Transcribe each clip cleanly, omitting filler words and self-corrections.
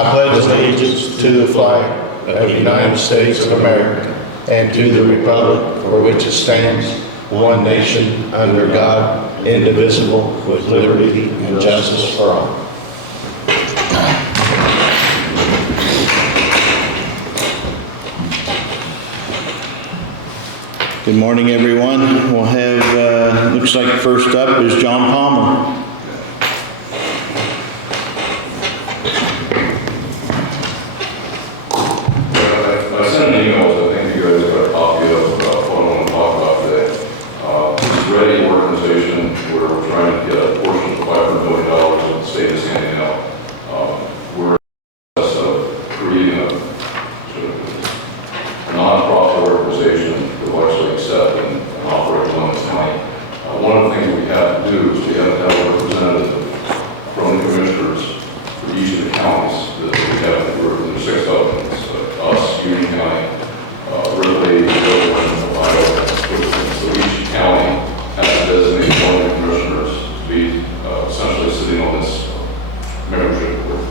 I pledge allegiance to the flag of the United States of America and to the republic for which it stands, one nation, under God, indivisible, with liberty and justice for all. Good morning, everyone. We'll have, looks like first up is John Palmer. I sent an email, I think you guys got a copy of what I want to talk about today. This is READI organization where we're trying to get a portion of $500 million that the state is handing out. We're in the process of creating a non-profit organization that will actually accept and operate on this money. One of the things we have to do is we have to have a representative from the commissioners for each of the counties that we have in the group. There's 6 of them. Us, Union County, Ridley, Ohio, so each county has to designate one of the commissioners to be essentially sitting on this membership board.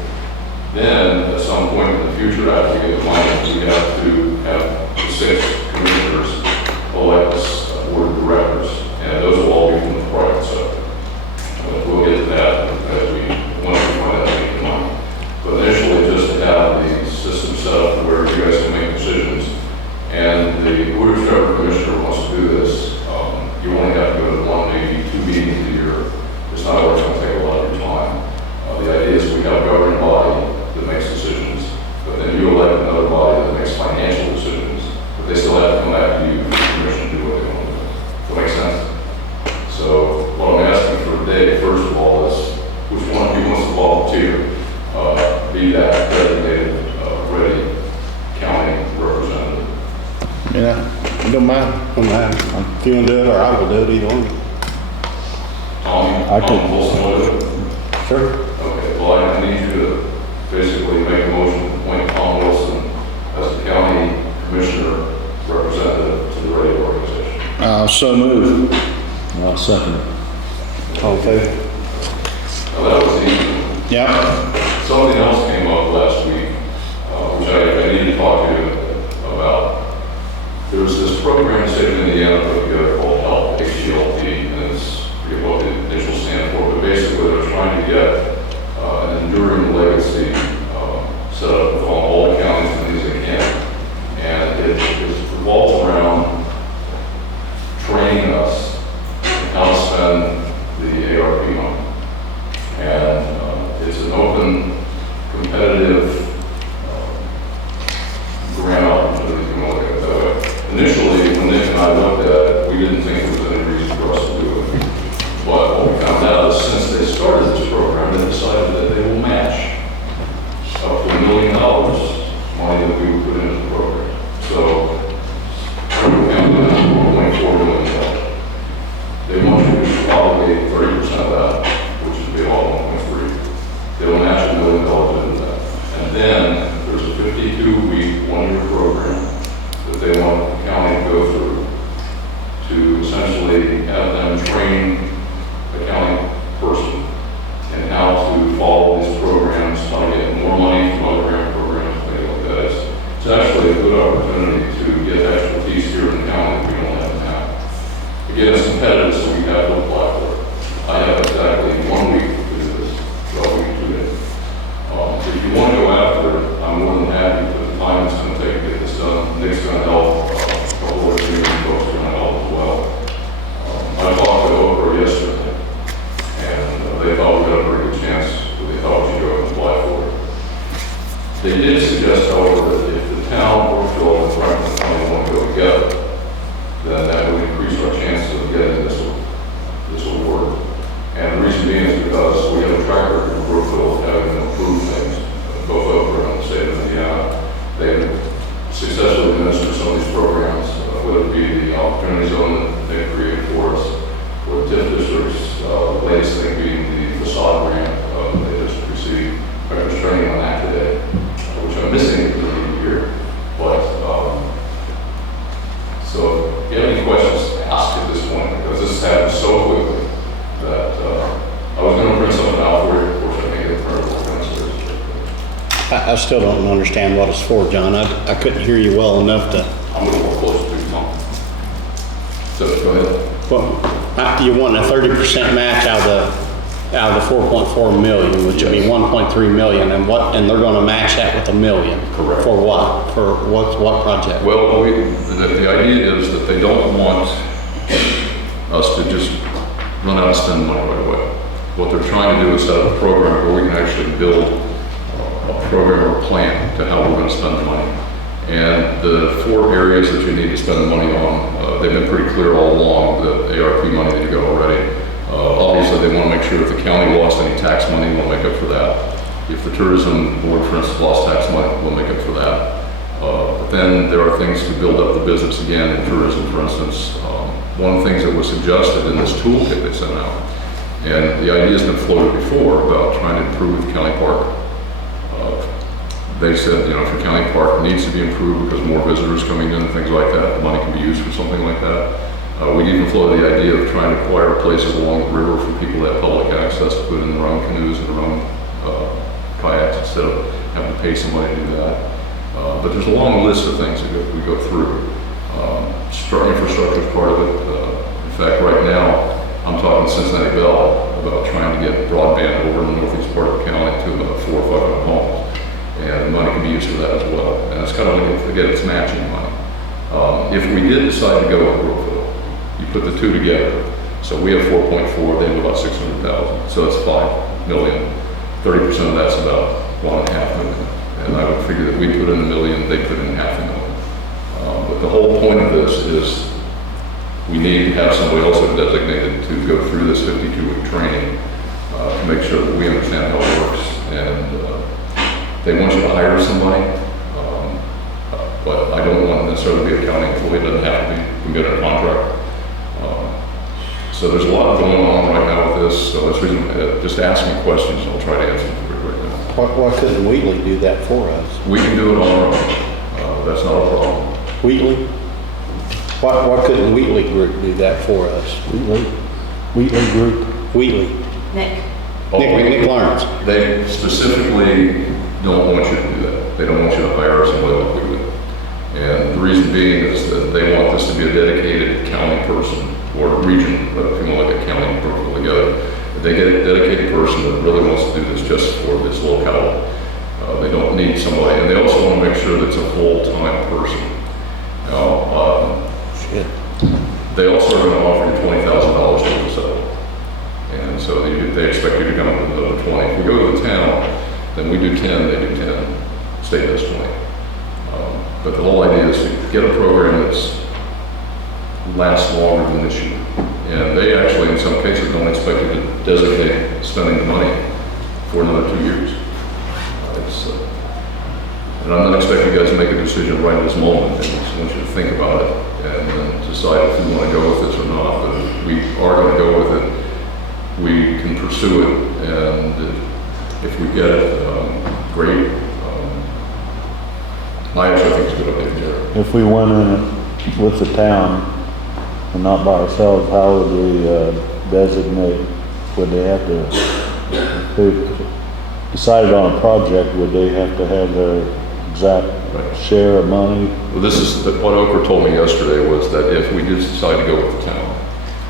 Then, at some point in the future, after we get the money, we have to have the 6 commissioners elect this board of directors, and those will all be from the private sector. We'll get to that as we want to find out the money. But initially, just to have the system set up where you guys can make decisions, and whichever commissioner wants to do this, you only have to go to 1, maybe 2 meetings a year. It's not always going to take a lot of your time. The idea is we have a governing body that makes decisions, but then you elect another body that makes financial decisions, but they still have to come back to you for permission to do what they want to do. Does that make sense? So what I'm asking for today, first of all, is which one of you wants to volunteer, be that designated READI County representative. Yeah, you don't mind? If you want to do it, or I will do it, either one. Tom Wilson will do it? Sure. Okay, well, I need you to basically make a motion to appoint Tom Wilson as the county commissioner representative to the READI organization. So move. I'll second it. All in favor? Now, that was easy. Yeah. Something else came up last week, which I need to talk to you about. There was this program in the state of Indiana put together called HELP, HELP, and it's pretty what the initials stand for, but basically they're trying to get an enduring legacy set up with all the counties and things they can. And it revolves around training us in how to spend the ARP money. And it's an open, competitive grant opportunity, if you want to look at it that way. Initially, when Nick and I looked at it, we didn't think there was any reason for us to do it. But what we found out is since they started this program, they decided that they will match up to $1 million money that we would put into the program. So, we found out $1.4 million. They want you to obligate 30% of that, which would be all 1.3. They will match $1 million into that. And then there's a 52-week, 1-year program that they want the county to go through to essentially have them train a county person and how to follow these programs, how to get more money from other grant programs, things like that. It's actually a good opportunity to get expertise here in the county that we don't have now. Again, it's competitive, so we have to apply for it. I have exactly 1 week to do this, so we can do it. If you want to go after it, I'm more than happy to put the time it's going to take to get this done. Nick's going to help, a couple of community folks are going to help as well. I talked to Oprah yesterday, and they thought we had a pretty good chance, but they thought we should go and apply for it. They did suggest, however, that if the town, Brookville, and Franklin County want to go together, then that would increase our chances of getting this award. And the reason being is because we have a track record in Brookville having improved things, both over in the state of Indiana. They've successfully administered some of these programs, whether it be the opportunity zone that they've created for us, or the TIF district's latest thing being the facade grant they just received. I'm just training on that today, which I'm missing for the year. But so if you have any questions, ask at this point, because this happened so quickly that I was going to print something out for you. Of course, I can't get it printed downstairs. I still don't understand what it's for, John. I couldn't hear you well enough to, I'm going to work close to Tom. So, go ahead. well, you want a 30% match out of the 4.4 million, which would be 1.3 million, and they're gonna match that with $1 million. Correct. For what? For what project? Well, the idea is that they don't want us to just run out and spend money right away. What they're trying to do is set up a program where we can actually build a program or a plan to how we're going to spend the money. And the 4 areas that you need to spend the money on, they've been pretty clear all along, the ARP money that you got already. Obviously, they want to make sure if the county lost any tax money, we'll make up for that. If the tourism board, for instance, lost tax money, we'll make up for that. But then there are things to build up the business again in tourism, for instance. One of the things that was suggested in this toolkit they sent out, and the idea has been floated before about trying to improve county park. They said, if your county park needs to be improved because more visitors coming in and things like that, the money can be used for something like that. We even floated the idea of trying to acquire places along the river for people that have public access to put in their own canoes and their own kayaks instead of having to pay somebody to do that. But there's a long list of things that we go through. Infrastructure is part of it. In fact, right now, I'm talking to Cincinnati Bell about trying to get broadband over in the northeast part of the county to about 400 or 500 homes. And money can be used for that as well. And it's kind of like, again, it's matching money. If we did decide to go with Brookville, you put the two together. So we have 4.4, they have about 600,000. So it's 5 million. 30% of that's about 1.5 million. And I would figure that we put in $1 million, they put in $500,000. But the whole point of this is we need to have somebody else designated to go through this 52-week training to make sure that we understand how it works. And they want you to hire somebody, but I don't want necessarily to be a county employee. It doesn't have to be. We get a contract. So there's a lot going on right now with this. So that's the reason, just ask me questions and I'll try to answer them for you right now. Why couldn't Wheatley do that for us? We can do it on our own. That's not a problem. Wheatley? Why couldn't Wheatley Group do that for us? Wheatley Group? Wheatley. Nick. Nick Lawrence. They specifically don't want you to do that. They don't want you to hire somebody like we would. And the reason being is that they want this to be a dedicated county person or a region, but if you want like a county and Brookville together, they get a dedicated person that really wants to do this just for this locality. They don't need somebody, and they also want to make sure that it's a full-time person. They also are going to offer you $20,000 to settle. And so they expect you to come up with another 20. If we go to the town, then we do 10, they do 10, state does 20. But the whole idea is to get a program that's lasts longer than this year. And they actually, in some cases, don't expect you to designate spending the money for another 2 years. And I'm not expecting you guys to make a decision right at this moment. I just want you to think about it and then decide if you want to go with this or not. But if we are going to go with it, we can pursue it. And if we get it, great. I actually think it's a good idea, Jared. If we went in it with the town and not by ourselves, how would we designate? Would they have to, if they decided on a project, would they have to have their exact share of money? Well, this is what Oker told me yesterday was that if we did decide to go with the town,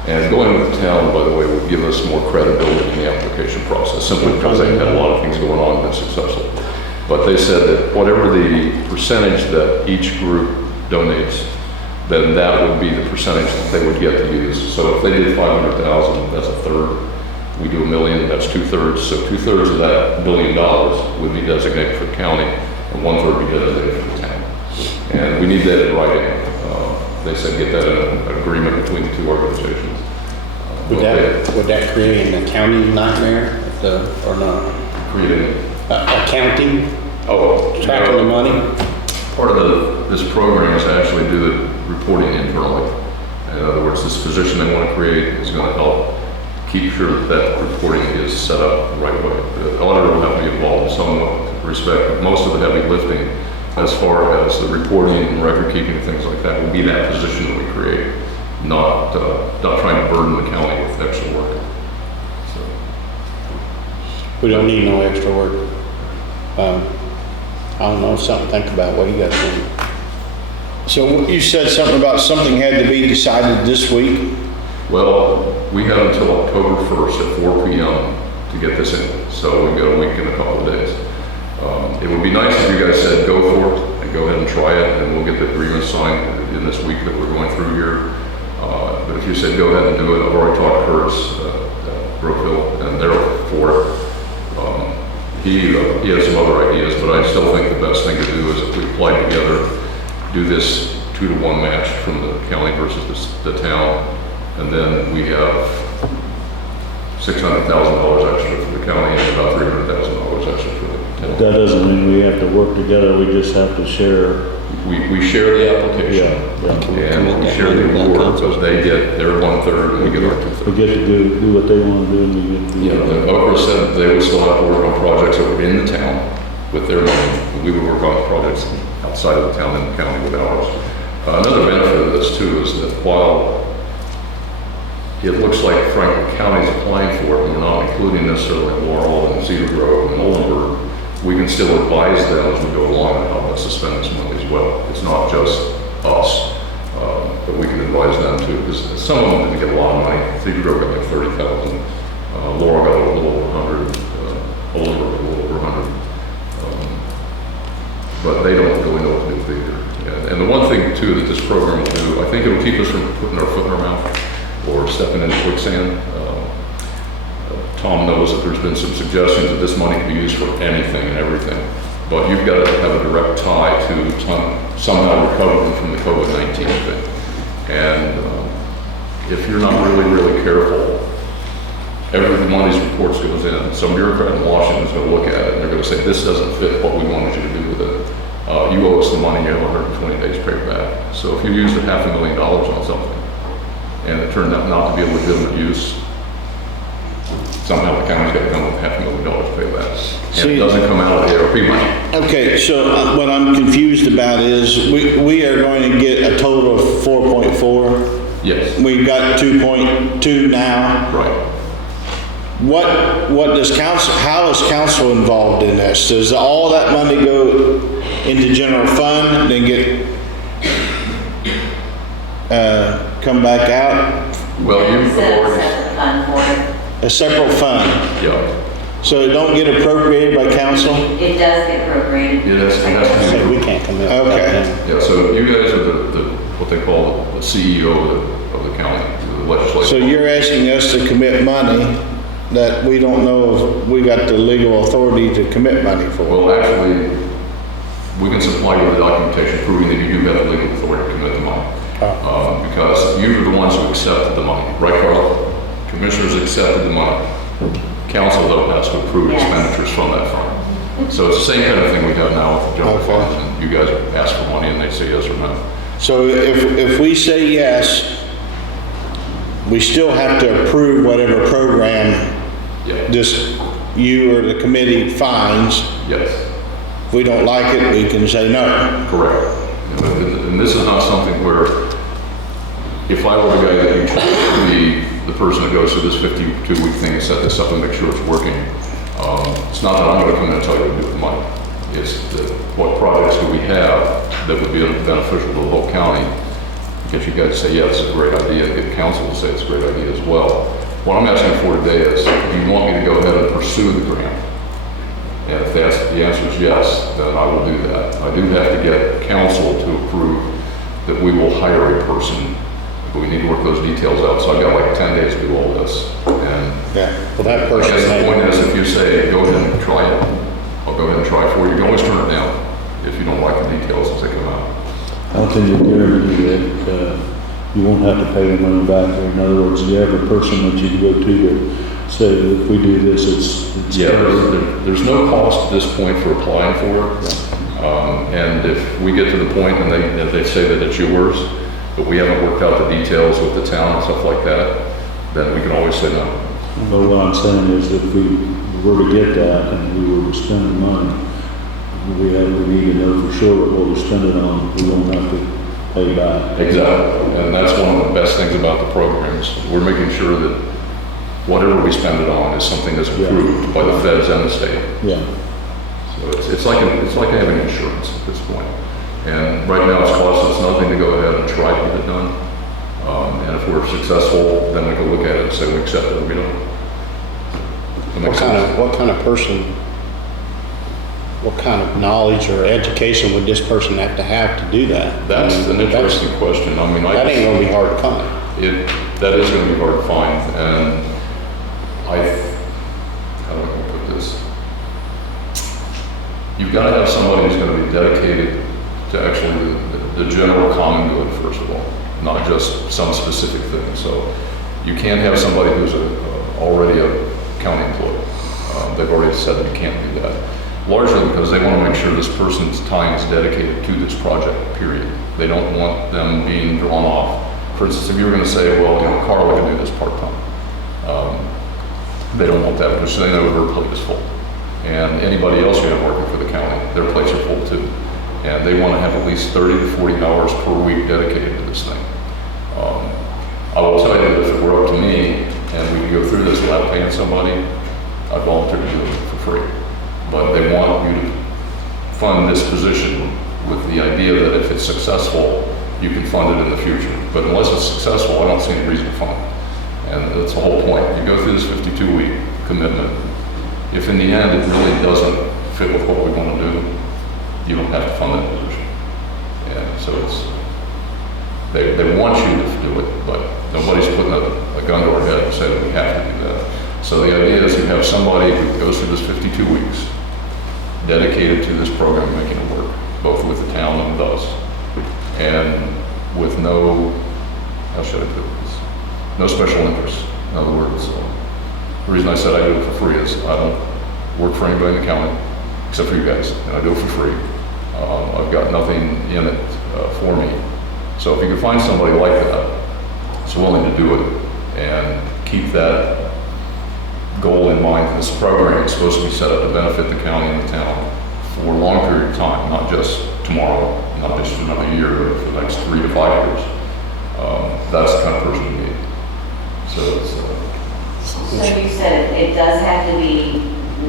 and going with the town, by the way, would give us more credibility in the application process, simply because they had a lot of things going on and been successful. But they said that whatever the percentage that each group donates, then that would be the percentage that they would get to use. So if they did 500,000, that's a third. We do $1 million, that's 2/3. So 2/3 of that $1 billion would be designated for the county, and 1/3 would be designated for the town. And we need that in writing. They said get that in an agreement between the two organizations. Would that create an accounting nightmare or not? Creating Accounting? Oh, Tracking the money? Part of this program is to actually do the reporting internally. In other words, this position they want to create is going to help keep sure that that reporting is set up the right way. The auditor will have to be involved in some respect, but most of the heavy lifting as far as the reporting and record keeping, things like that, will be that position that we create, not trying to burden the county with extra work. So. We don't need no extra work. I don't know, something to think about. What do you guys think? So you said something about something had to be decided this week? Well, we have until October 1st at 4 p.m. to get this in, so we've got a week and a couple of days. It would be nice if you guys said go for it and go ahead and try it, and we'll get the agreement signed in this week that we're going through here. But if you said go ahead and do it, I've already talked to Curtis, Brookville, and they're for it. He has some other ideas, but I still think the best thing to do is if we apply together, do this 2-to-1 match from the county versus the town, and then we have $600,000 extra for the county and about $300,000 extra for the town. That doesn't mean we have to work together, we just have to share. We share the application, and we share the award, so they get their 1/3 and we get our 2/3. We get to do what they wanna do and we get to do. Yeah, Okra said they would still have to work on projects that were in the town with their money, and we would work on projects outside of the town and the county with ours. Another benefit of this too is that while it looks like Franklin County is applying for it, and we're not including necessarily Laurel and Cedar Grove and Oldenburg, we can still advise them as we go along on how best to spend this money as well. It's not just us, but we can advise them too, because some of them didn't get a lot of money. Cedar Grove got like 30,000, Laurel got a little over 100, Oldenburg a little over 100. But they don't really know what to do with either. And the one thing too that this program will do, I think it'll keep us from putting our foot in our mouth or stepping into quicksand. Tom knows that there's been some suggestions that this money can be used for anything and everything, but you've got to have a direct tie to somehow recovering from the COVID-19 thing. And if you're not really careful, every one of these reports goes in, some bureaucrat in Washington is going to look at it and they're going to say, this doesn't fit what we wanted you to do with it. You owe us the money, you have 120 days paid back. So if you used $500,000 on something and it turned out not to be a legitimate use, somehow the county's got to come with $500,000 to pay back. And it doesn't come out of the ARP money. Okay, so what I'm confused about is we are going to get a total of 4.4. Yes, We've got 2.2 now. right. What does council, how is council involved in this? Does all that money go into general fund, then get, come back out? Well, you've Set a already, separate fund for it. A separate fund? yeah. So it don't get appropriated by council? It does get appropriated. It has to be. So we can't commit. Okay. Yeah, so you guys are the what they call the CEO of the county, the legislature. So you're asking us to commit money that we don't know if we got the legal authority to commit money for? Well, actually, we can supply you with documentation proving that you do have the legal authority to commit the money. Because you're the ones who accepted the money, right, Carl? Commissioners accepted the money. Council, though, has to approve Yes. expenditures from that fund. So it's the same kind of thing we have now with the general Okay. fund. And you guys ask for money and they say yes or no. So if we say yes, we still have to approve whatever program Yeah, this, you or the committee finds. yes, If we don't like it, we can say no. correct. And this is not something where, if I were the guy that you chose to be the person that goes through this 52-week thing and set this up and make sure it's working, it's not that I'm going to come in and tell you what to do with the money. It's what projects do we have that would be beneficial to the whole county? Get you guys to say, yeah, this is a great idea, get council to say it's a great idea as well. What I'm asking for today is, do you want me to go ahead and pursue the grant? And if the answer is yes, then I will do that. I do have to get council to approve that we will hire a person, but we need to work those details out. So I've got like 10 days to do all this. And Yeah. Well, that I person guess the may, point is, if you say, go ahead and try it, I'll go ahead and try it for you. You can always turn it down if you don't like the details as they come out. How can you guarantee that, you won't have to pay the money back? Or in other words, do you have a person that you can go to say, if we do this, it's Yeah, covered? there's no cost at this point for applying for it. And if we get to the point and they say that it's yours, but we haven't worked out the details with the town and stuff like that, then we can always say no. But what I'm saying is, if we were to get that and we were to spend the money, we need to know for sure what we're spending on, we won't have to pay back. Exactly. And that's one of the best things about the programs. We're making sure that whatever we spend it on is something that's approved by the feds and the state. Yeah. So it's like having insurance at this point. And right now it's cost us nothing to go ahead and try to get it done. And if we're successful, then we can look at it and say we accept it or we don't. Does that make sense? What kind of person, what kind of knowledge or education would this person have to do that? That's an interesting question. I mean, That ain't gonna be hard to find. That is going to be hard to find, and how do I put this? You've got to have somebody who's going to be dedicated to actually the general common good, first of all, not just some specific thing. So you can't have somebody who's already a county employee. They've already said that you can't do that. Largely because they want to make sure this person's time is dedicated to this project, period. They don't want them being drawn off. For instance, if you were going to say, well, you know, Carla can do this part-time. They don't want that because they know her plate is full. And anybody else you have working for the county, their plates are full too. And they want to have at least 30 to 40 hours per week dedicated to this thing. I will tell you that if it were up to me and we could go through this without paying somebody, I'd volunteer to do it for free. But they want you to fund this position with the idea that if it's successful, you can fund it in the future. But unless it's successful, I don't see any reason to fund it. And that's the whole point. You go through this 52-week commitment. If in the end it really doesn't fit with what we want to do, you don't have to fund that position. And so they want you to do it, but nobody's putting a gun to our head and saying that we have to do that. So the idea is you have somebody who goes through this 52 weeks dedicated to this program, making it work, both with the town and with us. And with no, how should I put this? No special interest. In other words, the reason I said I do it for free is I don't work for anybody in the county except for you guys, and I do it for free. I've got nothing in it for me. So if you can find somebody like that that's willing to do it and keep that goal in mind, this program is supposed to be set up to benefit the county and the town for a long period of time, not just tomorrow, not just for another year, but for the next 3 to 5 years. That's the kind of person we need. So it's, So you said it does have to be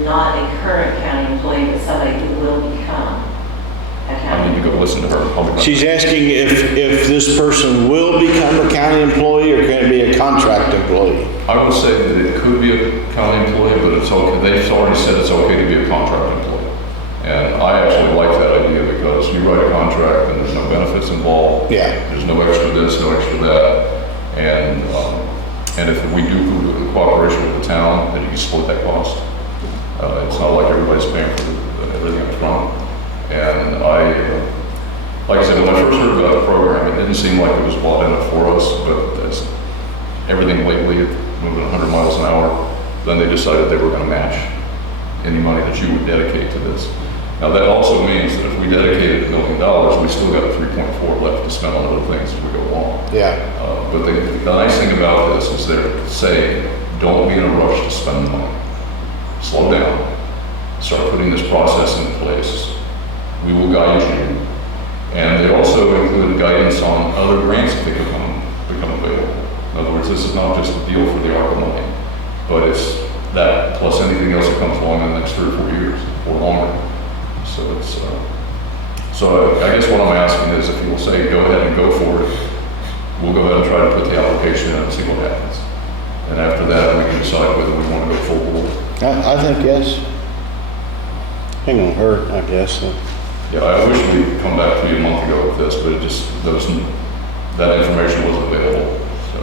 not a current county employee, but somebody who will become a I county need to go employee. listen to her. I'll be back. She's asking if this person will become a county employee or can it be a contract employee? I would say that it could be a county employee, but it's okay. They've already said it's okay to be a contract employee. And I actually like that idea because you write a contract and there's no benefits involved. Yeah. There's no extra this, no extra that. And if we do it in cooperation with the town, then you can split that cost. It's not like everybody's paying for everything up front. And like I said, when I first heard about the program, it didn't seem like it was bought in for us, but as everything lately, moving 100 miles an hour, then they decided they were going to match any money that you would dedicate to this. Now that also means that if we dedicated $1 million, we still got 3.4 left to spend on other things as we go along. Yeah. But the nice thing about this is they're saying, don't be in a rush to spend the money. Slow down. Start putting this process in place. We will guide you. And they also include guidance on other grants that become available. In other words, this is not just a deal for the ARPA money, but it's that plus anything else that comes along in the next 3 or 4 years or longer. So it's, so I guess what I'm asking is if you'll say, go ahead and go for it, we'll go ahead and try to put the application in and see what happens. And after that, we can decide whether we want to go full board. I think yes. Ain't gonna hurt, I guess. Yeah, I wish we'd come back to you a month ago with this, but it just, that information wasn't available, so.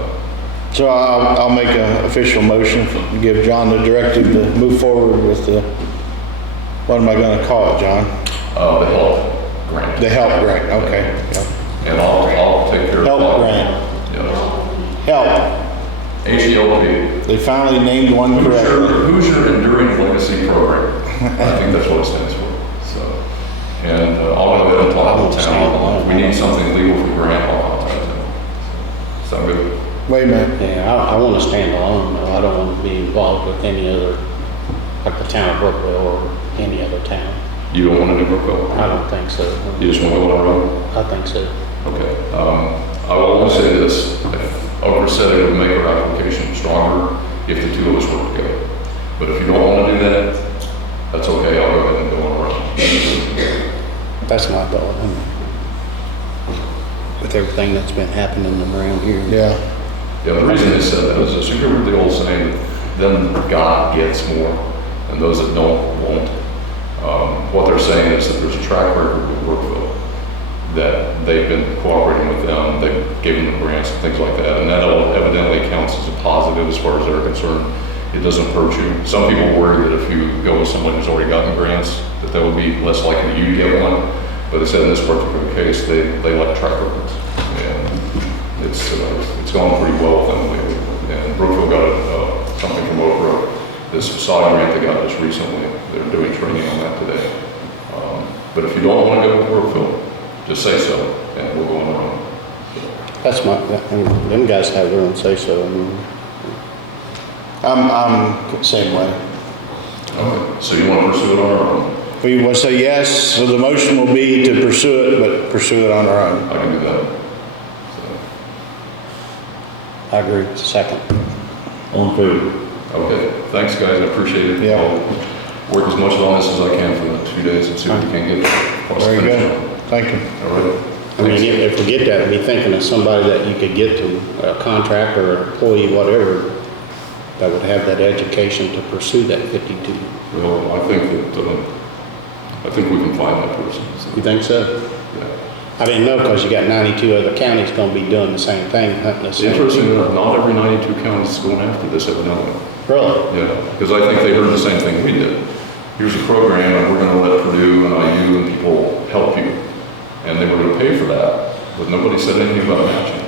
So I'll make an official motion to give John the directive to move forward with the, what am I gonna call it, John? The help grant. The help grant, okay. Yep. And I'll take care of Help that. grant. Yes. Help. H-E-L-P. They finally named one correctly. Hoosier Enduring Legacy Program. I think that's what it stands for. So, and I'll go ahead and talk to the town. If we need something legal for grant, I'll contact them. So, sound good? Wait a minute. Yeah, I want to stand alone, though. I don't want to be involved with any other, like the town of Brookville or any other town. You don't want to do Brookville? I don't think so. You just want to go on a road? I think so. Okay. I will only say this. Oprah said it would make our application stronger if the two of us work together. But if you don't want to do that, that's okay. I'll go ahead and go on a road. That's my thought. With everything that's been happening around here. Yeah. Yeah, the reason they said that is, you remember the old saying, then God gets more, and those that don't, won't. What they're saying is that there's a track record with Brookville, that they've been cooperating with them, they've given them grants and things like that, and that evidently counts as a positive as far as they're concerned. It doesn't hurt you. Some people worry that if you go with someone who's already gotten grants, that would be less likely you to get one. But they said in this particular case, they like track records. And it's gone pretty well with them lately. And Brookville got something from Oprah, this facade grant they got just recently. They're doing training on that today. But if you don't want to go with Brookville, just say so, and we'll go on our own. That's my, them guys have their own say-so. I mean, I'm same way. Okay, so you want to pursue it on our own? We want to say yes, so the motion will be to pursue it, but pursue it on our own. I can do that. I agree. Second. On favor. Okay, thanks guys, I appreciate it. Yeah. I'll work as much on this as I can for the next few days and see what we can get. Very good. Thank you. All right. I mean, if we get that, be thinking of somebody that you could get to, a contractor, or employee, whatever, that would have that education to pursue that 52. Well, I think we can find that person. You think so? Yeah. I didn't know, because you got 92 other counties gonna be doing the same thing, hunting the same. Interesting enough, not every 92 counties is going after this evidently. Really? Yeah, because I think they heard the same thing we did. Here's a program, and we're gonna let Purdue and IU and people help you. And they were gonna pay for that, but nobody said anything about matching.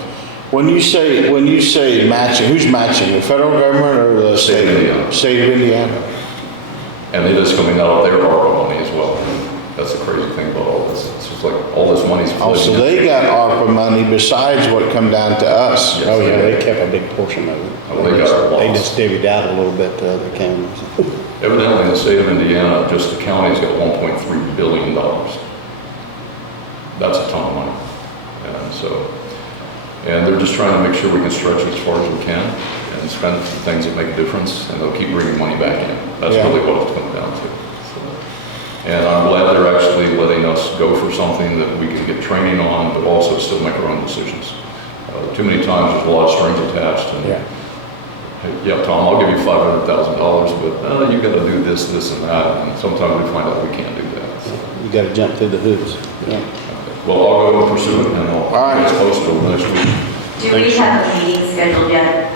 When you say matching, who's matching? The federal government or the State of Indiana. State of Indiana? And it is coming out of their ARPA money as well. That's the crazy thing about all this. It's just like all this money's Oh, so floating in. they got ARPA money besides what come down to us? Yes, Oh, yeah, they they kept a big portion of it. Oh, they got a lot. They just divvied out a little bit to other counties. Evidently, in the state of Indiana, just the county's got $1.3 billion. That's a ton of money. And they're just trying to make sure we can stretch as far as we can and spend the things that make a difference, and they'll keep bringing money back in. That's Yeah. really what it's come down to. And I'm glad they're actually letting us go for something that we can get training on, but also still make our own decisions. Too many times, there's a lot of strings attached, and Yeah. hey, yeah, Tom, I'll give you $500,000, but you got to do this, this, and that, and sometimes we find out we can't do that. So, You gotta jump through the hoops. Yeah. well, I'll go and pursue it, and All right. I'll post it over the next week. Do we have a meeting scheduled yet?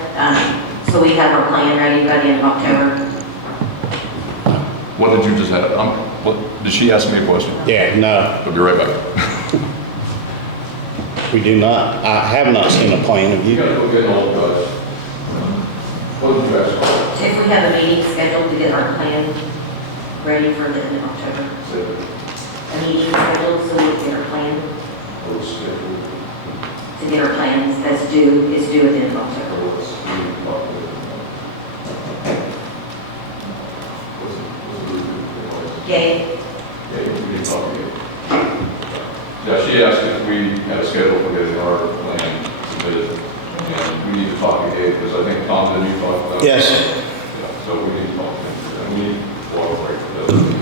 So we have our plan ready by the end of October? What did you just have? Did she ask me a question? Yeah, no, I'll be right back. we do not. I have not seen a plan of You you. gotta go get all guys. What did you ask? If we have a meeting scheduled to get our plan ready for the end of October? A meeting scheduled so we can get our plan, to get our plans that's due, is due at the end of October. Yay. Yeah, she asked if we had a schedule for getting our plan submitted, and we need to talk to Gabe, because I think Tom, did you talk about? Yes. Yeah, so we need to talk to him, and we need to cooperate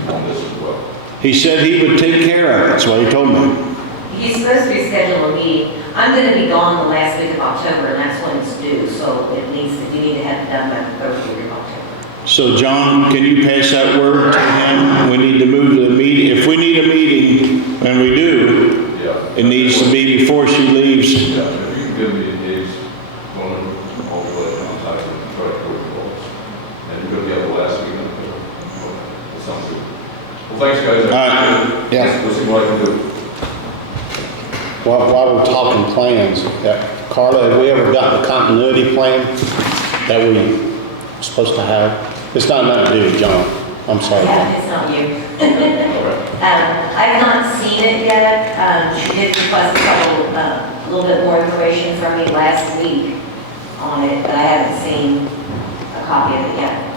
on this as well. He said he would take care of it, that's what he told me. He's supposed to be scheduling a meeting. I'm gonna be gone the last week of October, and that's when it's due, so you need to have it done by the third week of October. So John, can you pass that word to him? We need to move the meeting. If we need a meeting, and we do, Yeah. it needs to be before she leaves. Yeah, if you can give me a date's going, I'll let contact and try to go with those. And you're gonna be out the last week of October. That sounds good. Well, thanks, guys. All right. Yeah. We'll see what I can do. While we're talking plans, Carla, have we ever gotten a continuity plan that we supposed to have? It's not nothing to do with John. I'm sorry. Yeah, it's not you. I've not seen it yet. She did request a little bit more information from me last week on it, but I haven't seen a copy of it yet.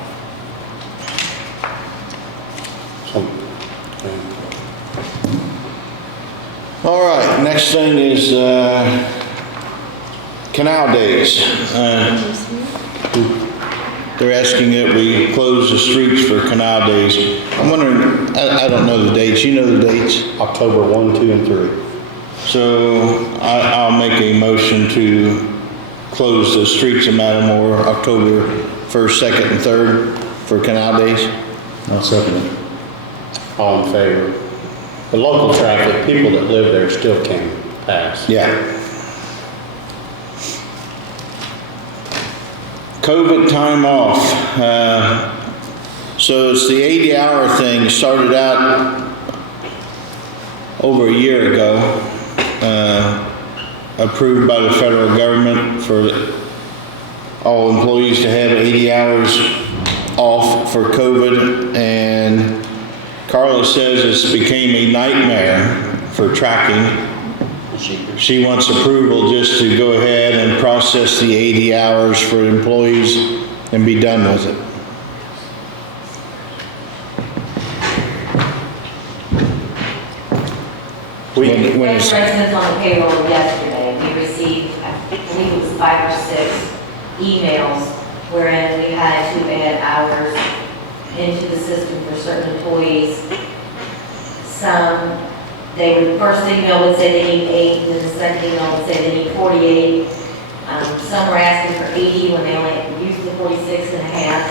All right, next thing is canal days. they're asking that we close the streets for canal days. I'm wondering, I don't know the dates, you know the dates? October 1, 2, and 3. So I'll make a motion to close the streets of Matamore October 1st, 2nd, and 3rd for canal days. I'll second it. All in favor? The local traffic, people that live there still can pass. Yeah. COVID time off. So it's the 80-hour thing, started out over a year ago, approved by the federal government for all employees to have 80 hours off for COVID, and Carla says it's became a nightmare for tracking. She wants approval just to go ahead and process the 80 hours for employees and be done with it. We had residents on the payroll yesterday. We received, I believe it was 5 or 6 emails wherein we had to add hours into the system for certain employees. Some, first email would say they need 8, then the second email would say they need 48. Some were asking for 80 when they only used the 46 and a half.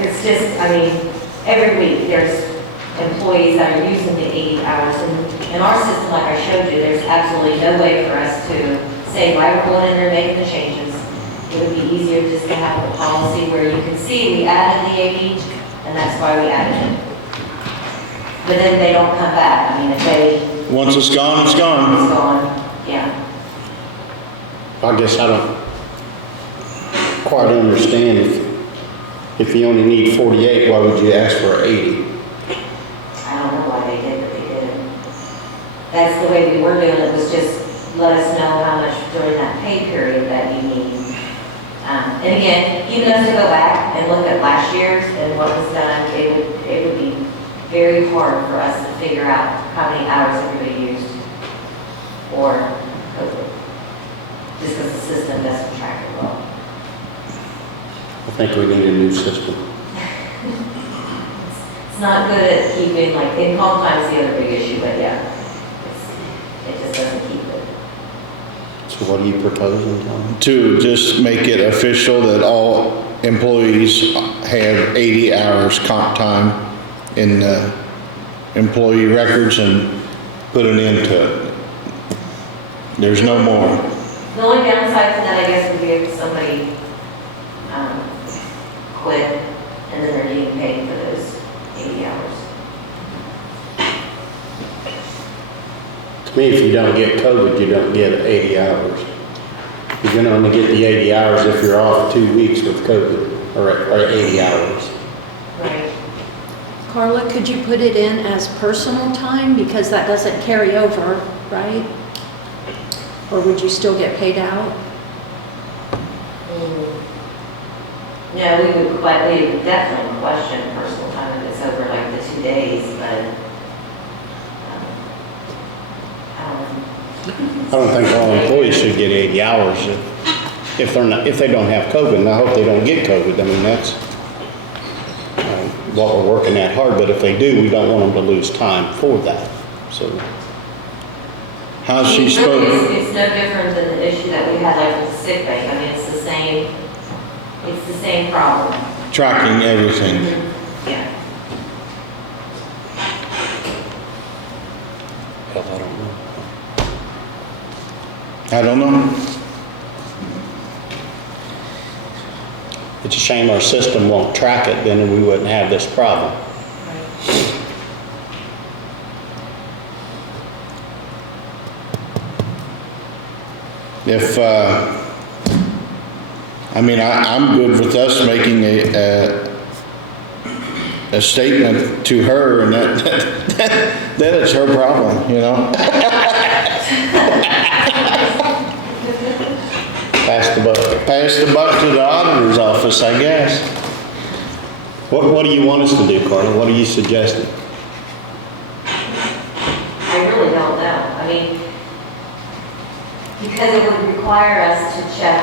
It's just, I mean, every week there's employees that are using the 80 hours. And in our system, like I showed you, there's absolutely no way for us to say, why we're going in there making the changes. It would be easier just to have a policy where you can see we added the 80, and that's why we added it. But then they don't come back. I mean, if they... Once it's gone, it's gone. It's gone, yeah. I guess I don't quite understand if you only need 48, why would you ask for 80? I don't know why they did what they did. That's the way we were doing it, was just let us know how much during that pay period that you need. And again, even us to go back and look at last year's and what was done, it would be very hard for us to figure out how many hours everybody used or COVID. Just because the system doesn't track it well. I think we need a new system. It's not good at keeping, like, in-call time is the other big issue, but yeah, it just doesn't keep it. So what are you proposing, Tom? To just make it official that all employees have 80 hours comp time in employee records and put an end to it. There's no more. The only downside to that, I guess, would be if somebody quit and then they're getting paid for those 80 hours. To me, if you don't get COVID, you don't get 80 hours. You're gonna only get the 80 hours if you're off 2 weeks with COVID, or 80 hours. Right. Carla, could you put it in as personal time, because that doesn't carry over, right? Or would you still get paid out? No, we would definitely question personal time if it's over like the 2 days, but I I don't think all employees should get 80 hours if they don't have COVID, and I hope they don't get COVID. I mean, that's what we're working at hard, but if they do, we don't want them to lose time for that, so. How's she Really, supposed? it's no different than the issue that we had like with sick bank. I mean, it's the same problem. Tracking everything. Yeah. Hell, I don't know. I don't know. It's a shame our system won't track it, then we wouldn't have this problem. If, I mean, I'm good with us making a statement to her, and then it's her problem, you know? Pass the buck. Pass the buck to the auditor's office, I guess. What do you want us to do, Carla? What are you suggesting? I really don't know. I mean, because it would require us to check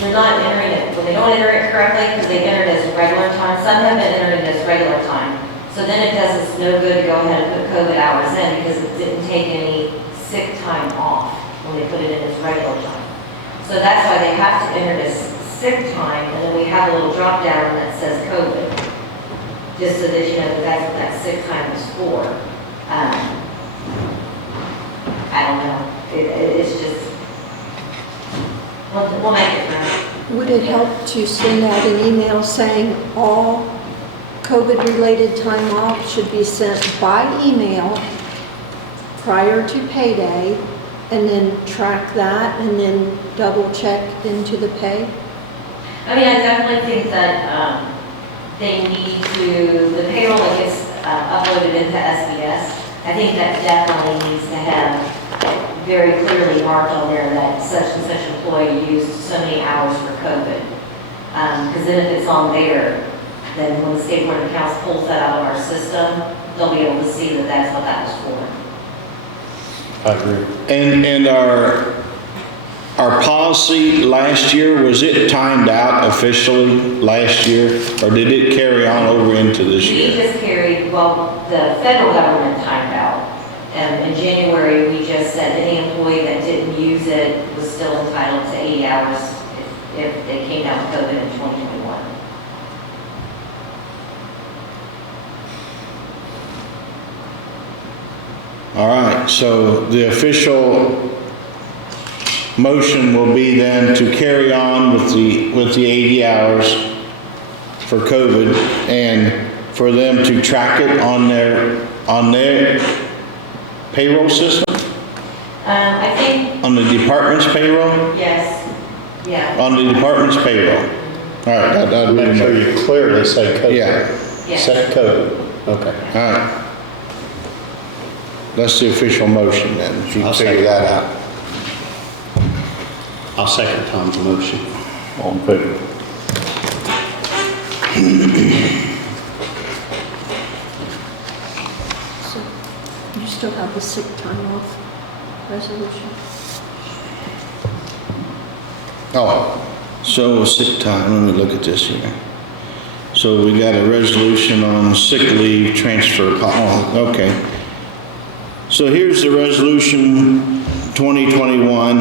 they're not entering it, when they don't enter it correctly, because they entered as regular time, some haven't entered it as regular time. So then it does us no good to go ahead and put COVID hours in, because it didn't take any sick time off when they put it in as regular time. So that's why they have to enter it as sick time, and then we have a little drop down that says COVID, just so that you know that that's what that sick time is for. I don't know, it's just, we'll make it right. Would it help to send out an email saying all COVID-related time off should be sent by email prior to payday, and then track that, and then double check into the pay? I mean, I definitely think that they need to, the payroll that gets uploaded into SBS, I think that definitely needs to have very clearly marked on there that such and such employee used so many hours for COVID. Because then if it's on there, then when the State Board of Accounts pulls that out of our system, they'll be able to see that that's what that was for. I agree. And our policy last year, was it timed out officially last year? Or did it carry on over into this We year? just carried, well, the federal government timed out. In January, we just said any employee that didn't use it was still entitled to 80 hours if they came down with COVID in 2021. All right, so the official motion will be then to carry on with the 80 hours for COVID, and for them to track it on their payroll system, I think, on the department's payroll, yes, yeah, on the department's payroll. All right, that'll be the Make sure motion. you clearly say COVID. Yeah, yes. Set COVID. Okay. all right. That's the official motion then, if you can I'll figure second. that out. I'll second Tom's motion. All in favor? So you still have the sick time off resolution? Oh, so sick time, let me look at this here. So we got a resolution on sick leave transfer, oh, okay. So here's the resolution 2021.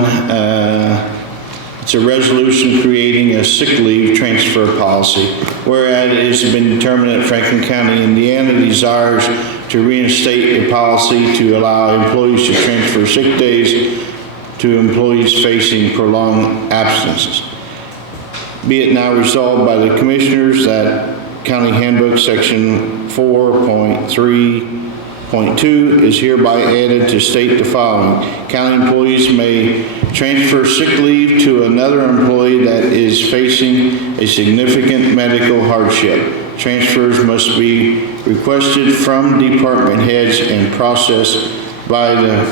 It's a resolution creating a sick leave transfer policy. Whereas it has been determined that Franklin County, Indiana desires to reinstate the policy to allow employees to transfer sick days to employees facing prolonged absences. Be it now resolved by the Commissioners that County Handbook Section 4.3.2 is hereby added to state the following. County employees may transfer sick leave to another employee that is facing a significant medical hardship. Transfers must be requested from department heads and processed by the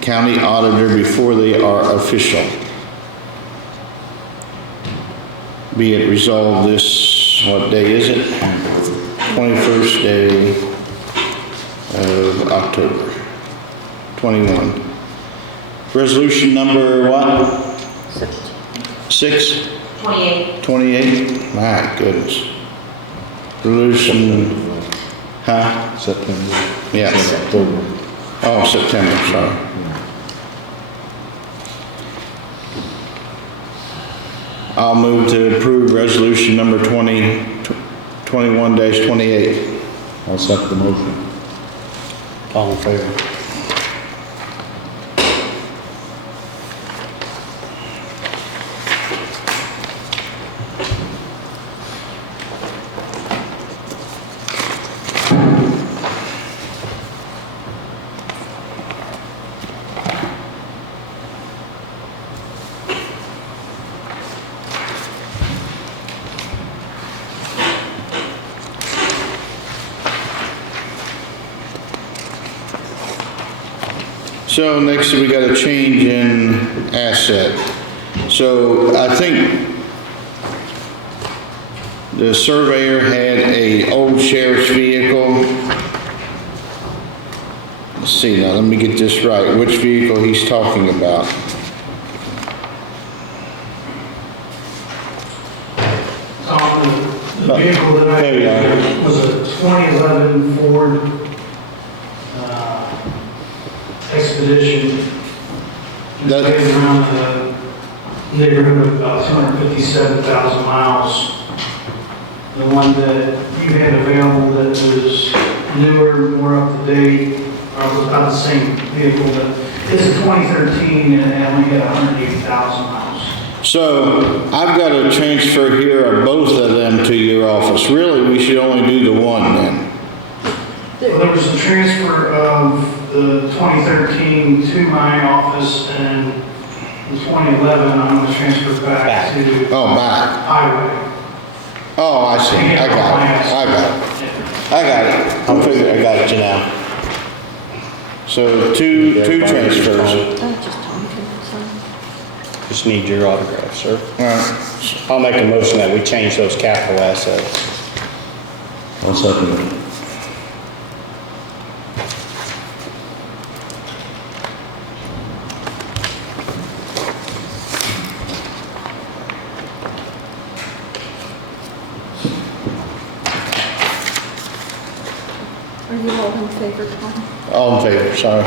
county auditor before they are official. Be it resolved this, what day is it? 21st day of October, 21. Resolution number what? 6? 28. 28? My goodness. Resolution, huh? September. Yeah. October. Oh, September, sorry. I'll move to approve resolution number 21-28. I'll second the motion. All in favor? So next we got a change in asset. So I think the surveyor had a old sheriff's vehicle. Let's see now, let me get this right, which vehicle he's talking about. vehicle that I There you had was a 2011 Ford Expedition. That- It's around the neighborhood of about 257,000 miles. The one that you had available that was newer, more up to date, was about the same vehicle, but it's a 2013 and it only had 180,000 miles. So I've got a transfer here of both of them to your office. Really, we should only do the one then. Well, there was a transfer of the 2013 to my office, and the 2011, I'm going to transfer back to Oh, back. highway. Oh, I see. I got it. I got it. I'm figuring I got it now. So two transfers. Oh, just Tom can sign. Just need your autograph, sir. All right. I'll make a motion that we change those capital assets. I'll second it. Are you all in favor, Tom? All in favor, sorry.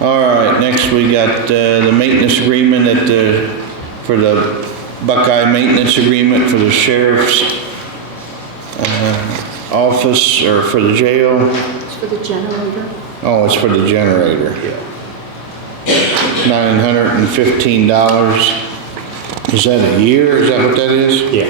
All right, next we got the maintenance agreement for the Buckeye Maintenance Agreement for the sheriff's office, or for the jail. It's for the generator. Oh, it's for the generator. $915. Is that a year? Is that what that is? Yeah.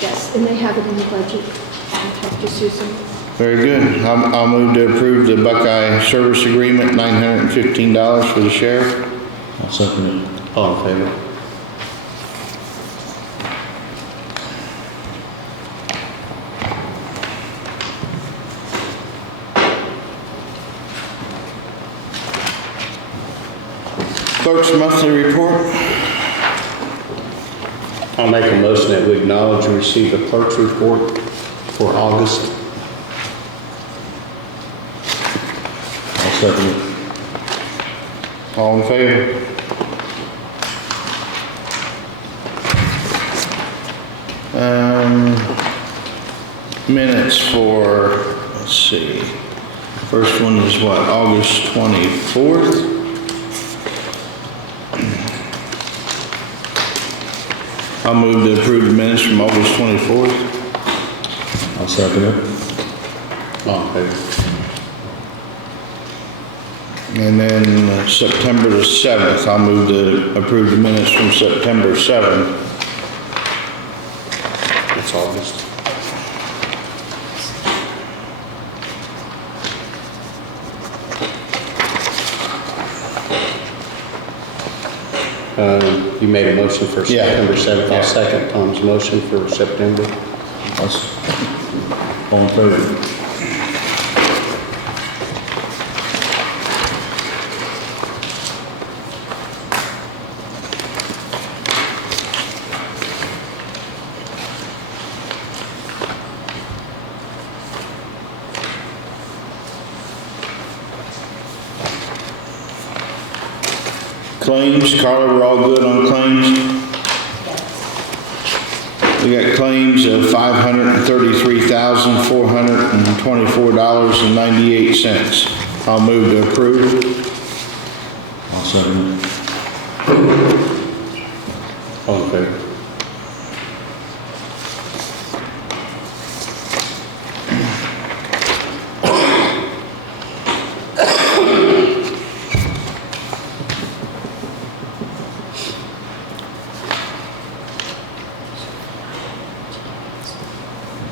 Yes, and they have it in the budget. I talked to Susan. Very good. I'll move to approve the Buckeye Service Agreement, $915 for the sheriff. I'll second it. All in favor? Clerk's monthly report. I'll make a motion that we acknowledge and receive the clerk's report for August. I'll second it. All in favor? Minutes for, let's see, first one is what, August 24th? I'll move to approve the minutes from August 24th. I'll second it. All in favor? And then September the 7th, I'll move to approve the minutes from September 7th. It's August. You made a motion for Yeah. September 7th. Yeah. I'll second Tom's motion for September. All in favor? Claims, Carla, we're all good on claims? We got claims of $533,424.98. I'll move to approve. I'll second it. All in favor?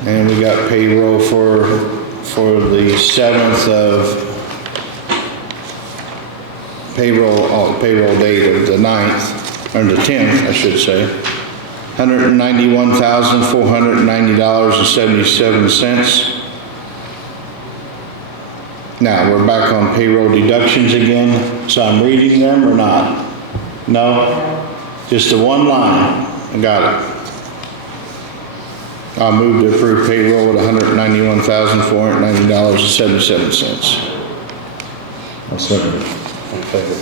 And we got payroll for the 7th of payroll date of the 9th, or the 10th, I should say. $191,490.77. Now, we're back on payroll deductions again, so I'm reading them or not? No? Just the one line. I got it. I'll move to approve payroll at $191,490.77. I'll second it. All in favor?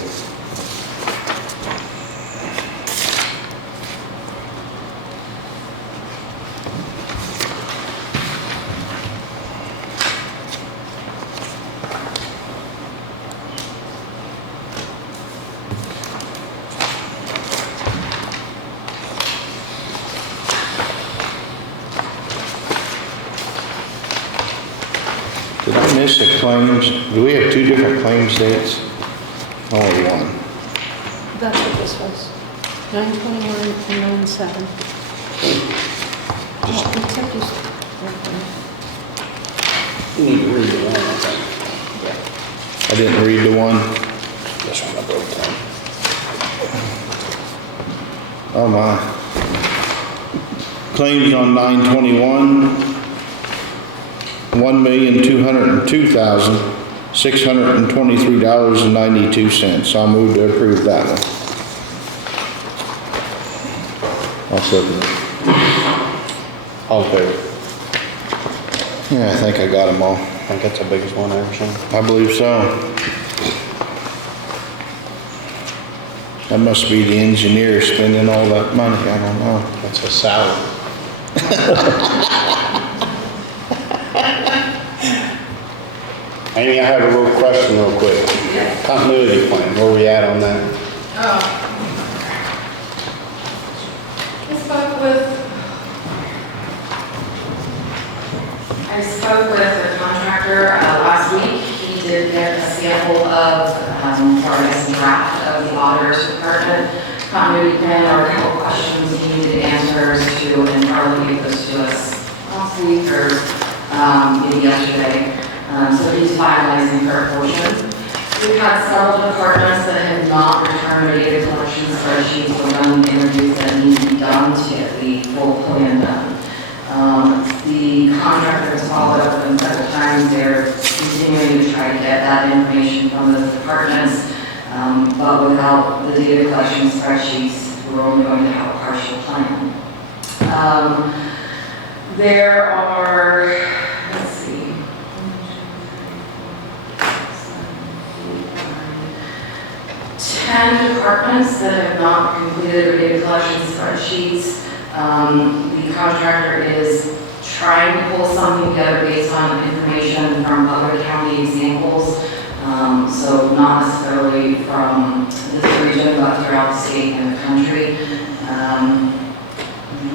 Did I miss a claims? Do we have two different claims dates? Only one. That's what this was, 9/21 and 9/7. Oh, except you, You need to read the one, I think. I didn't read the one. This one I broke down. Oh my. Claims on 9/21, $1,202,623.92. I'll move to approve that one. I'll second it. All in favor? Yeah, I think I got them all. I think that's the biggest one I ever seen. I believe so. That must be the engineer spending all that money, I don't know. That's a salary. Amy, I have a real question real quick. Continuity plan, where we at on that? I spoke with the contractor last week. He did get a sample of, or I guess, a draft of the auditor's department continuity plan, or a couple questions he needed answers to, and Charlie gave those to us last week or maybe yesterday. So he's finalizing her portion. We've had several departments that have not returned their data collection spreadsheets or done the interviews that need to be done to get the full plan done. The contractor has followed up with them several times. They're continuing to try to get that information from those departments, but without the data collection spreadsheets, we're only going to have a partial plan. There are, let's see, 10 departments that have not completed their data collection spreadsheets. The contractor is trying to pull something together based on information from other county examples. So not necessarily from this region, but throughout the state and the country.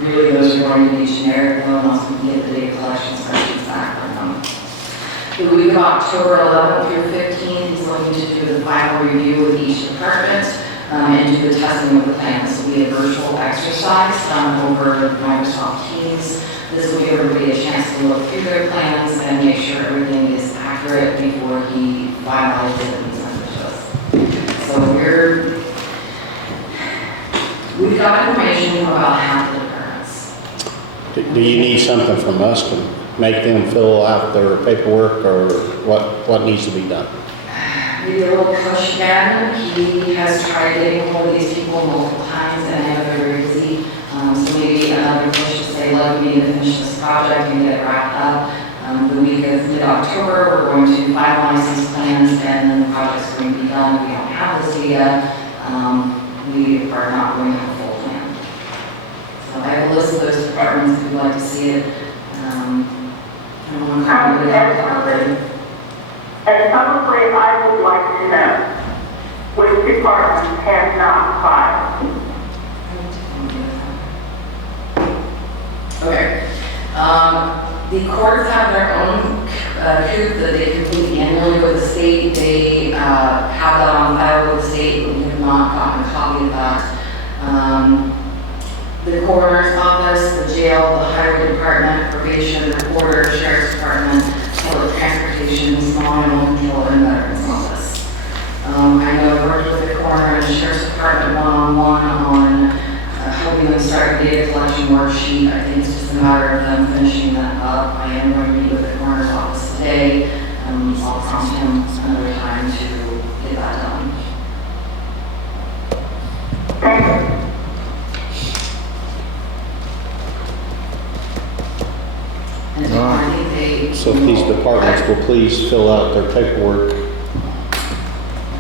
Really, those are going to be generic, though, unless we can get the data collection spreadsheets back from them. The week of October 11th through 15th, he's looking to do the final review with each department and do the testing of the plan. This will be a virtual exercise done over Microsoft Teams. This will give everybody a chance to look through their plans and make sure everything is accurate before he finalizes it and sends it to us. So we've got information from about half the departments. Do you need something from us to make them fill out their paperwork, or what needs to be done? Maybe a little push again. He has tried getting hold of these people multiple times, and I know they're very busy. So maybe another push to say, look, we need to finish this project and get it wrapped up. The week of mid-October, we're going to finalize these plans, and then the project's going to be done. We don't have this data. We are not going to have a full plan. So I have a list of those departments if you'd like to see it. I don't want to copy it out already. And publicly, I would like to know which departments have not filed. Okay. The courts have their own COOP that they complete annually with the state. They have that on file with the state, but we have not gotten a copy of that. The coroner's office, the jail, the highway department, probation, recorder, sheriff's department, public transportation, small animal control, and veterans office. I know I've worked with the coroner and the sheriff's department one-on-one on helping them start a data collection worksheet. I think it's just a matter of them finishing that up. I am going to meet with the coroner's office today. I'll prompt him another time to get that done. Thank you. And I think they. So if these departments will please fill out their paperwork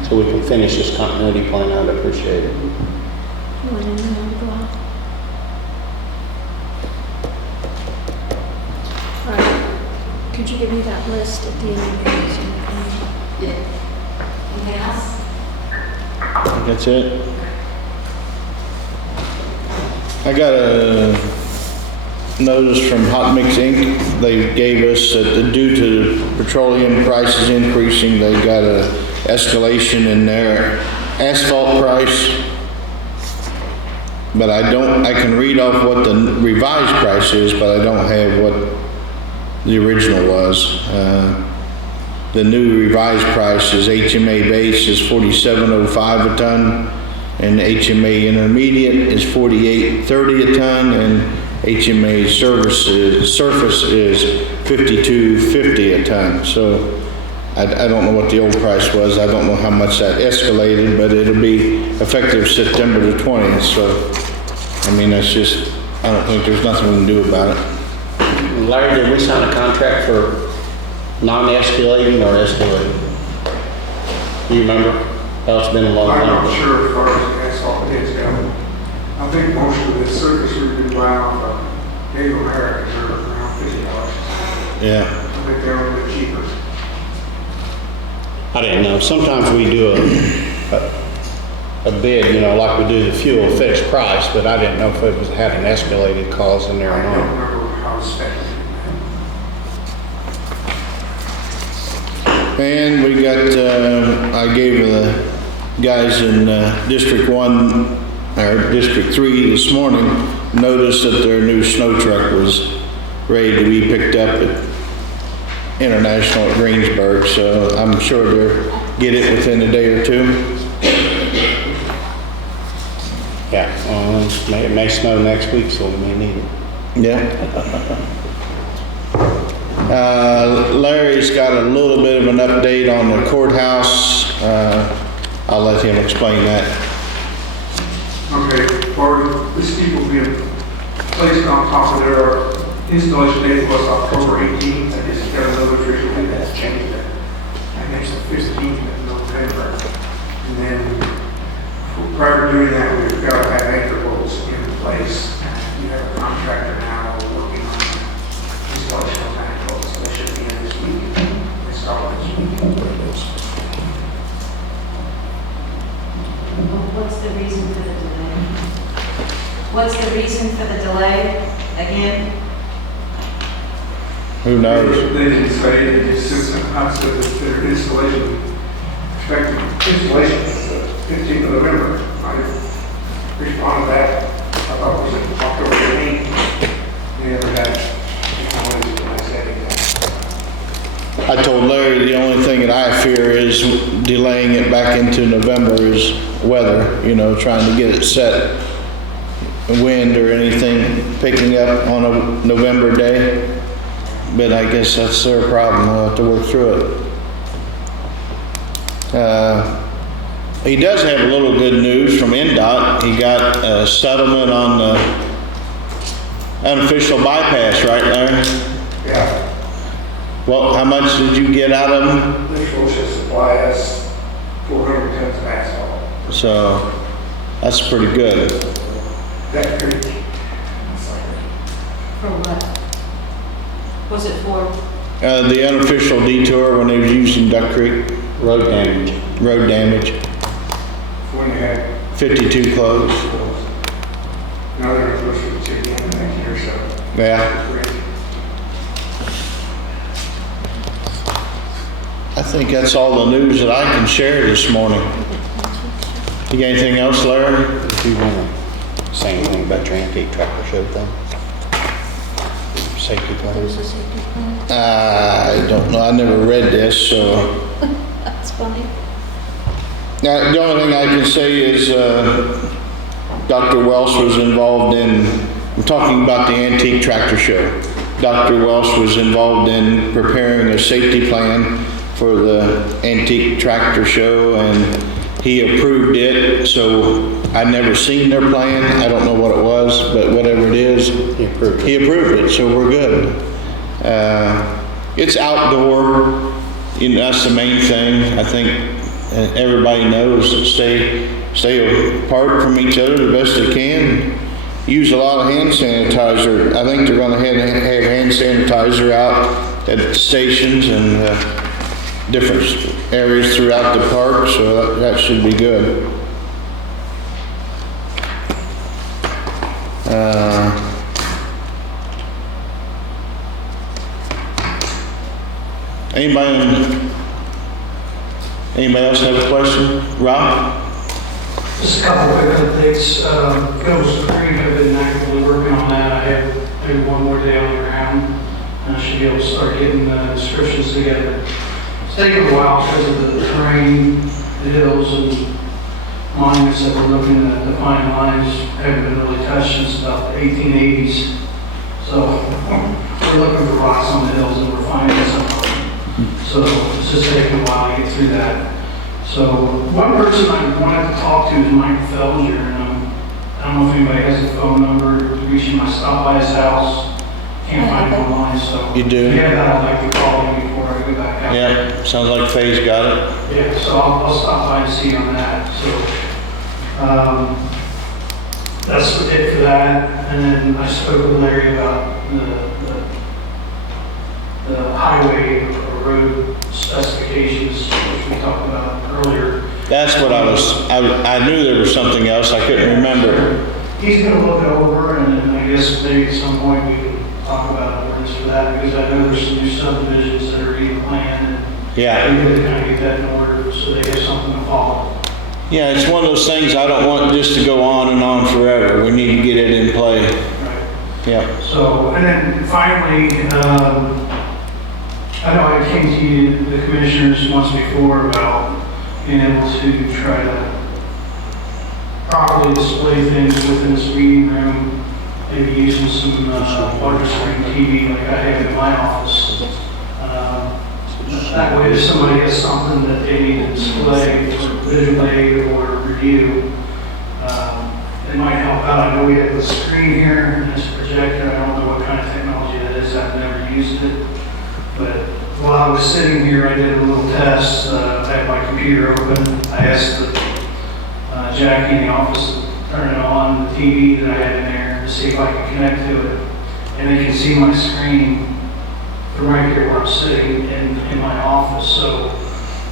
so we can finish this continuity plan, I'd appreciate it. you want to know, go out. Could you give me that list at the end of the meeting? Anything else? That's it. I got a notice from Hot Mix Inc. They gave us that due to petroleum prices increasing, they got a escalation in their asphalt price. But I can read off what the revised price is, but I don't have what the original was. The new revised price is HMA base is $47.05 a ton, and HMA intermediate is $48.30 a ton, and HMA surface is $52.50 a ton. So I don't know what the old price was. I don't know how much that escalated, but it'll be effective September the 20th. So, I mean, that's just, I don't think there's nothing we can do about it. Larry, did we sign a contract for non-escalating or escalating? Do you remember? Oh, it's been a long I'm time. not sure as far as asphalt bids go. I think most of the surface we've been buying off of Native Americans are around $50. Yeah. I think they're a little bit cheaper. I didn't know. Sometimes we do a bid, you know, like we do the fuel fixed price, but I didn't know if it had an escalated clause in there I or don't not. remember how it's spent. And we got, I gave the guys in District 1, or District 3 this morning, notice that their new snow truck was ready to be picked up at International at Greensburg, so I'm sure they'll get it within a day or two. Yeah, it may snow next week, so we may need it. Yeah. Larry's got a little bit of an update on the courthouse. I'll let him explain that. Okay, for the steeple being placed on top of their installation date was October 18th. I guess there's another official date that's changed it. I think it's the 15th of November. And then prior to doing that, we've got to have anchor bolts in place. We have a contractor now working on installation of anchor bolts. That should be in this week. Install this week. What's the reason for the delay? What's the reason for the delay again? Who knows? They didn't say, they just said some concept that their installation, expected installation is the 15th of November. I responded to that, I thought it was October 18th. They never had, I said exactly. I told Larry the only thing that I fear is delaying it back into November is weather, you know, trying to get it set. Wind or anything picking up on a November day. But I guess that's their problem. We'll have to work through it. He does have a little good news from INDOT. He got a settlement on the unofficial bypass, right, Larry? Yeah, Well, how much did you get out of them? they're supposed to supply us 400 tons of asphalt. So that's pretty good. That creek, For what? Was it for? The unofficial detour when they was using Duck Creek, Road damage. road damage, when you had 52 closed. another supposed to take in the next year or so. Yeah. Creek. I think that's all the news that I can share this morning. You got anything else, Larry? Do you want to say anything about your antique tractor show thing? Safety There's plans? a safety plan. I don't know. I never read this, so. That's funny. Now, the only thing I can say is Dr. Welsh was involved in, I'm talking about the antique tractor show. Dr. Welsh was involved in preparing a safety plan for the antique tractor show, and he approved it. So I'd never seen their plan. I don't know what it was, but whatever it is, He approved it. he approved it, so we're good. It's outdoor, you know, that's the main thing. I think everybody knows that stay apart from each other the best they can. Use a lot of hand sanitizer. I think they're gonna have hand sanitizer out at stations and different areas throughout the park, so that should be good. Anybody else have a question? Rob? Just a couple quick updates. Gobles Creek, I've been actively working on that. I have maybe one more day on the ground. And I should be able to start getting descriptions together. It's taken a while because of the terrain, the hills, and monuments that we're looking at. The fine lines haven't been really touched since about the 1880s. So we're looking for rocks on the hills and we're finding some of them. So it's just taking a while to get through that. So one person I wanted to talk to is Mike Felger, and I don't know if anybody has a phone number to reach him. I stopped by his house, can't find him online, so. You do? Yeah, I'd like to call him before I go back out. Yeah, sounds like Faye's got it. Yeah, so I'll stop by and see on that, so. That's it for that, and then I spoke with Larry about the highway or road specifications, which we talked about earlier. That's what I knew there was something else, I couldn't remember. He's gonna look it over, and then I guess maybe at some point we can talk about ordinance for that, because I know there's some new subdivisions that are being planned, and Yeah. we gotta kind of get that in order, so they have something to follow. Yeah, it's one of those things I don't want just to go on and on forever. We need to get it in play. Right. Yeah. So, and then finally, I know I came to you, the commissioners, once before about being able to try to properly display things within this meeting room, maybe using some larger screen TV like I have in my office. That way, if somebody has something that they need to display or visual aid or review, it might help out. I know we have the screen here and this projector. I don't know what kind of technology that is. I've never used it. But while I was sitting here, I did a little test. I had my computer open. I asked Jackie in the office to turn it on, the TV that I had in there, to see if I could connect to it. And they can see my screen from right here where I'm sitting in my office. So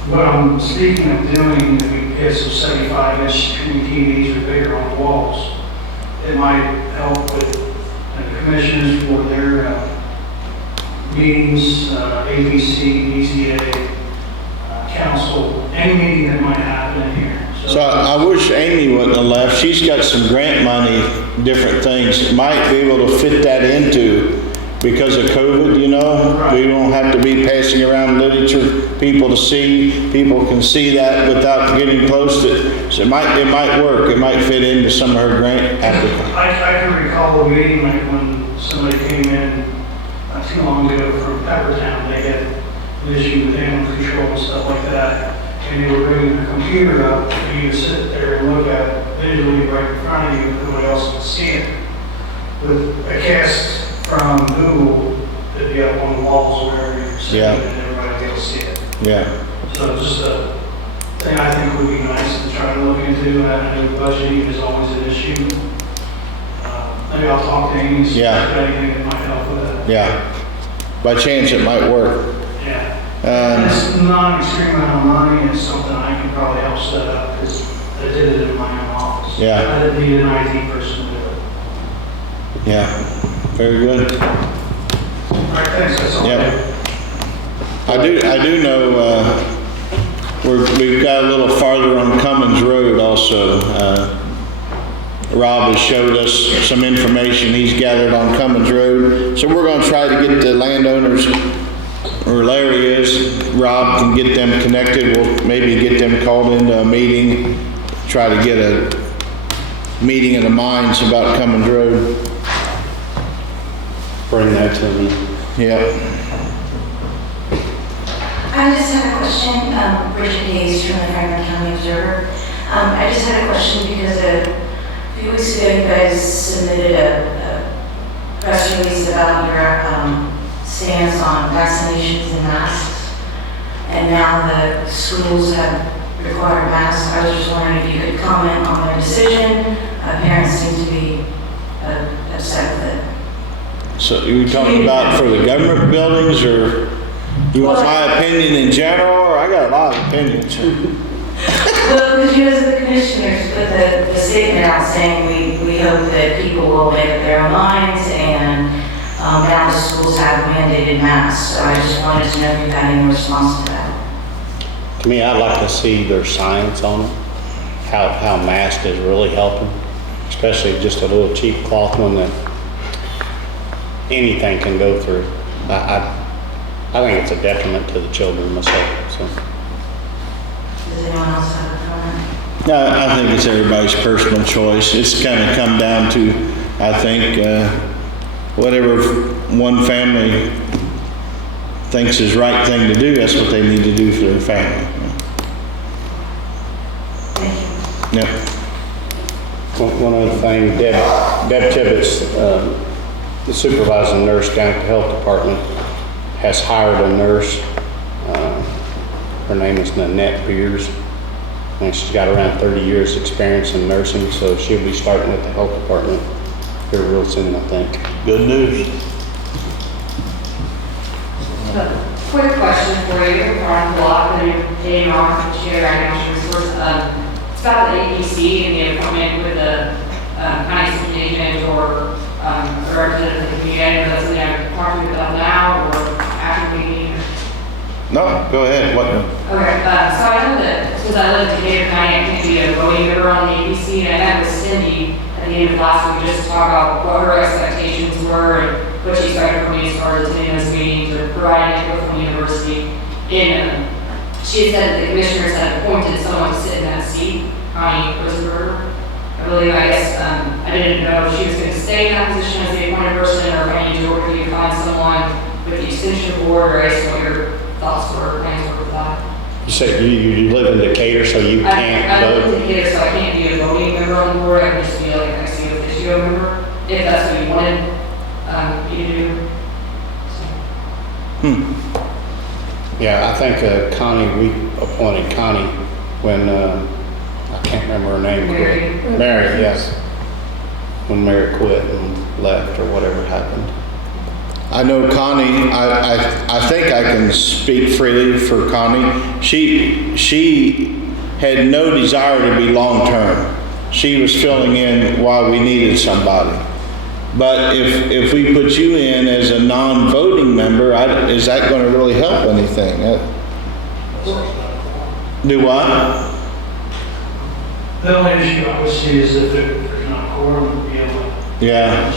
what I'm speaking of doing, if we get some 75-inch screen TVs or bigger on the walls, it might help with the commissioners for their meetings, ABC, BCA, council, any meeting that might happen in here. So I wish Amy wouldn't have left. She's got some grant money, different things, might be able to fit that into because of COVID, you know? Right. We don't have to be passing around literature for people to see. People can see that without getting close to it. So it might work. It might fit into some of her grant applications. I can recall a meeting like when somebody came in not too long ago from Peppertown. They had an issue with animal control and stuff like that. And they were bringing the computer up for you to sit there and look at visually right in front of you, and nobody else can see it. With a cast from Google, it'd be up on the walls wherever you're sitting, Yeah. and everybody will be able to see it. Yeah. So just a thing I think would be nice to try to look into. I know budgeting is always an issue. Maybe I'll talk to Amy, see if Yeah. there's anything that might help with that. Yeah. By chance, it might work. Yeah. And it's not an extreme amount of money, it's something I can probably help set up, because I did it in my own office. Yeah. I didn't need an IT person to do it. Yeah. Very good. All right, thanks, that's all. Yep. I do know, we've got a little farther on Cummins Road also. Rob has showed us some information he's gathered on Cummins Road. So we're gonna try to get the landowners, or Larry is, Rob can get them connected. We'll maybe get them called into a meeting, try to get a meeting of the minds about Cummins Road. Bring that to me. Yeah. I just had a question, Bridget Hayes from the Franklin County Observer. I just had a question because a few weeks ago you guys submitted a press release about your stance on vaccinations and masks. And now the schools have required masks. I was just wondering if you could comment on their decision. Parents seem to be upset with it. So you talking about for the government buildings, or you want my opinion in general, or I got a lot of opinions? Well, because you as the commissioners put the statement out saying we hope that people will make up their own minds, and now the schools have mandated masks, so I just wanted to know if you had any response to that. To me, I'd like to see their science on it, how mask is really helping, especially just a little cheap cloth one that anything can go through. I think it's a detriment to the children myself, so. Does anyone else have a comment? No, I think it's everybody's personal choice. It's kind of come down to, I think, whatever one family thinks is right thing to do, that's what they need to do for their family. Thank you. Yep. One other thing, Deb Tibbetts, the supervising nurse down at the health department, has hired a nurse. Her name is Nanette Beers, and she's got around 30 years experience in nursing, so she'll be starting at the health department here real soon, I think. Good news. Quick question for you, Ron Block, the AMR Chair, National Resource. It's about the ABC and the appointment with the county superintendent or a representative of the community. I know that's something I'm talking about now or after the meeting. No, go ahead. What? Okay, so I know that since I live in Decatur County, I can't be a voting member on the ABC, and I met with Cindy at the end of last week just to talk about what her expectations were and what she expected from me as far as attending those meetings or providing input from the university. And she had said that the commissioners had appointed someone to sit in that seat, Connie Rosenberger. I believe, I guess, I didn't know if she was going to stay in that position as the appointed person, or if I need to work with you to find someone with the extension board, or I guess what your thoughts were, plans were for that. You said you live in Decatur, so you can't I live vote? in Decatur, so I can't be a voting member on the board. I can just be like an ex officio member, if that's what you wanted me to do. Yeah, I think Connie, we appointed Connie when, I can't remember her name. Mary. Mary, yes. When Mary quit and left or whatever happened. I know Connie, I think I can speak freely for Connie. She had no desire to be long-term. She was filling in while we needed somebody. But if we put you in as a non-voting member, is that going to really help anything? Do what? The only issue I would see is if there's not a quorum to be able to. Yeah.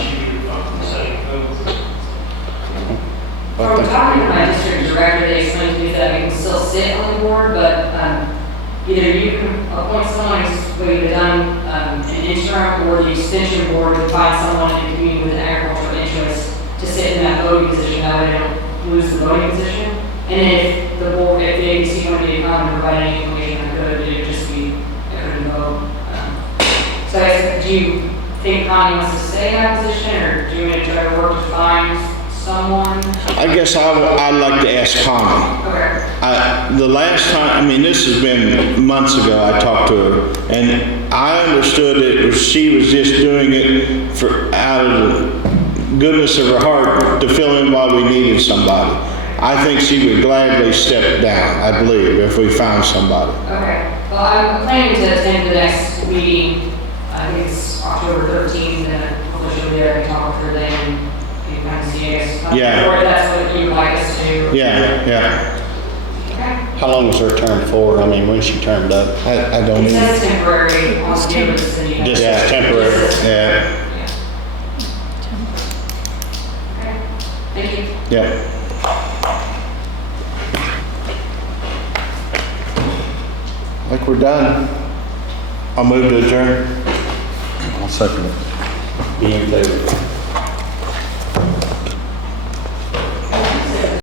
From talking to my district director, they explained to me that we can still sit on the board, but either you can appoint someone who's maybe done an interim, or the extension board can find someone in the community with an agricultural interest to sit in that voting position, that way they don't lose the voting position. And if the board, if the ABC wanted to come and provide any information, I could, it would just be, I couldn't vote. So I guess, do you think Connie wants to stay in that position, or do you want to try to work to find someone? I guess I'd like to ask Connie. Okay. The last time, I mean, this has been months ago, I talked to her, and I understood she was just doing it out of the goodness of her heart to fill in while we needed somebody. I think she would gladly step down, I believe, if we found somebody. Okay. Well, I'm planning to attend the next meeting. I think it's October 13th, and hopefully she'll be there and talk with her then, and you can kind of see, I guess. Yeah. Or if that's what you would like us to do. Yeah. Okay. How long was her term for? I mean, when she termed up? I don't It even. says temporary on the campus, and you have. This is temporary. Yeah. Okay. Thank you. Yeah. I think we're done. I'll move to adjourn. I'll second it. Be in favor.